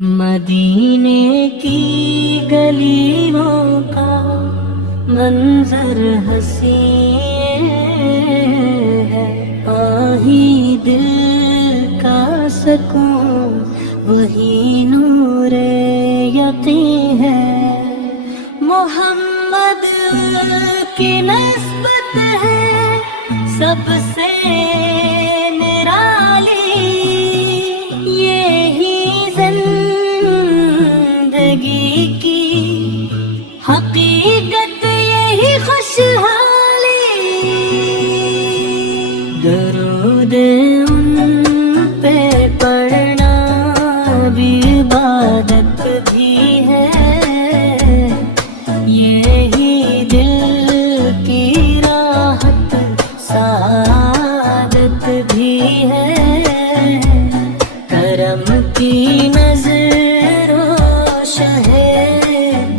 مدینے کی گلیوں کا منظر حسین ہے، آہی دل کا سکون وہی نور یقین ہے، محمد کی نسبت ہے سب سے نرالی، یہی زندگی کی حقیقت، یہی خوشحالی، درود ان پہ پڑھنا بھی عبادت بھی ہے، یہی دل کی راحت سعادت بھی ہے، کرم کی نظر و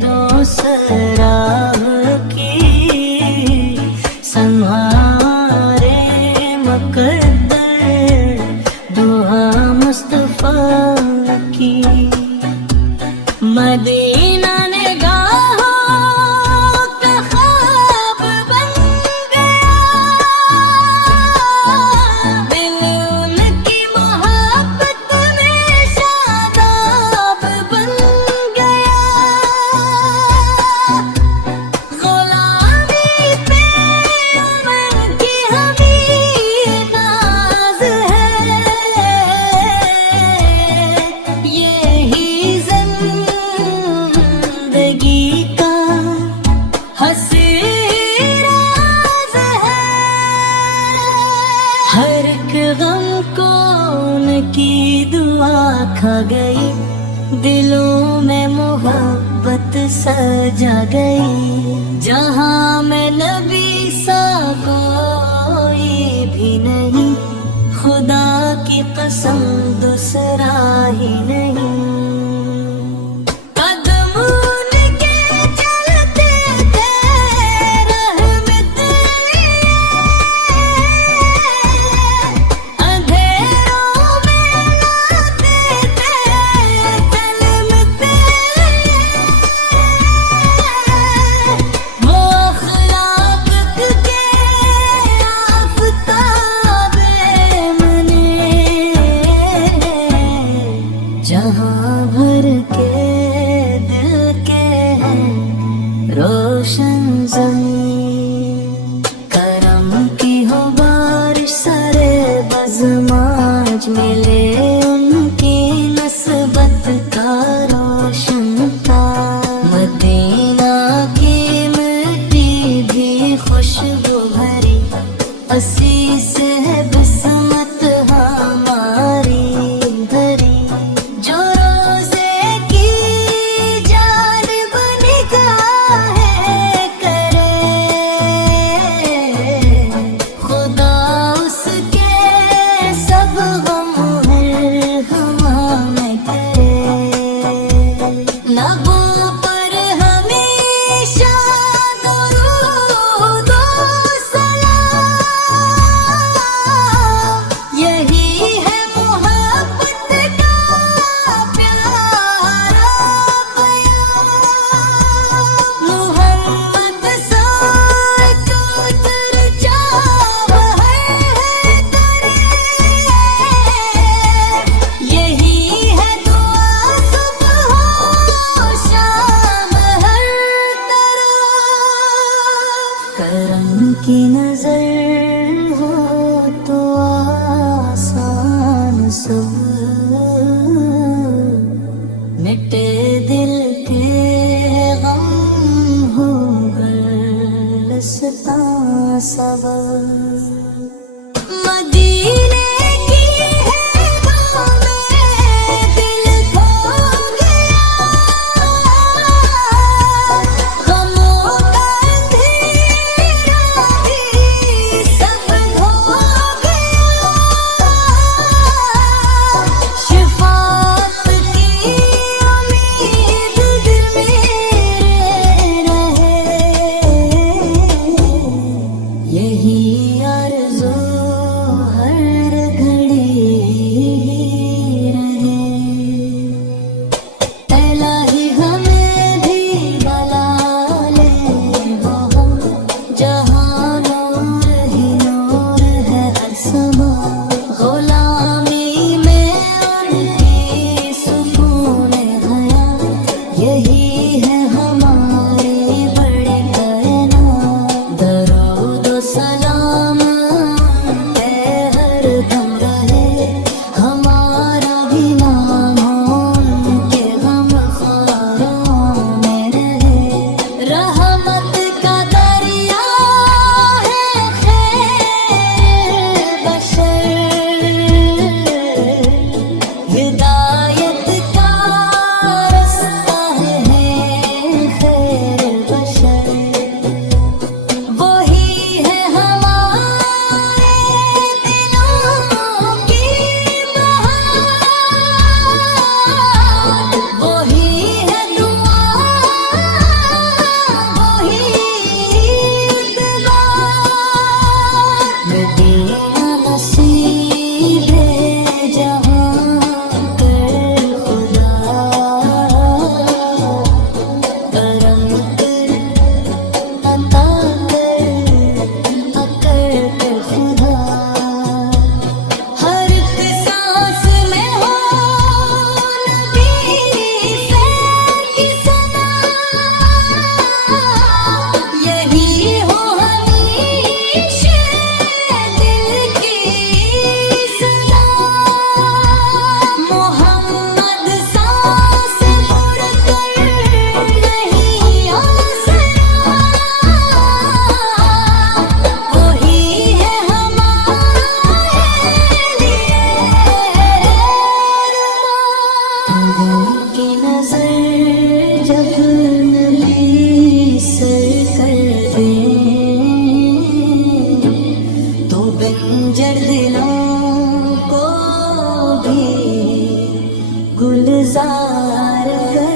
دو سراہ کی سنہارے مقدر دعا مصطفیٰ کی، مدینہ نگاہوں کا خواب بن گیا، دل ان کی محبت میں شاداب بن گیا، غلامی پہ ان کی ہمیں ناز ہے، یہی زندگی کا حسین راز ہے، ہر ایک غم کو ان کی دعا کھا گئی، دلوں میں محبت سجا گئی، جہاں میں نبی سا کوئی بھی نہیں، خدا کی قسم دوسرا ہی نہیں، قدم ان کے چلتے تھے رحمت، اندھیروں میں لاتے تھے ظلمت، وہ اخلاق کے آفتاب منے، جہاں بھر کے دل کے ہیں روشن زمین، کرم کی ہو بارش سرے بزماج ملے ان کی نسبت کا روشن تھا، مدینہ کی مٹی بھی خوشبو بھری، اسی سے بسمت ہماری بھری، جو روزے کی یہی ہے ہمارے بڑے کرنا، درود و سلام پہ ہر دم رہے، ہمارا بھی نام ان کے غم خواروں میں رہے۔ رحمت کا دریا ہے خیر بشر، ہدایت کا رستہ ہے خیر بشر، وہی ہے ہمارے دلوں کی بہار، وہی ہے دعا، وہی اتباع، مدینہ نصیب ہے جہاں کر خدا، کرم کر عطا کر خدا، ہر ایک سانس میں ہو نبی سیر کی ثنا، یہی ہو ہمیشہ دل کی صدا، محمد سانس مڑ کر نہیں آسرا، وہی ہے ہمارے لیے رہنما۔ کی نظر جب نبی سر کر دیں تو بنجر دلوں کو بھی گلزار کر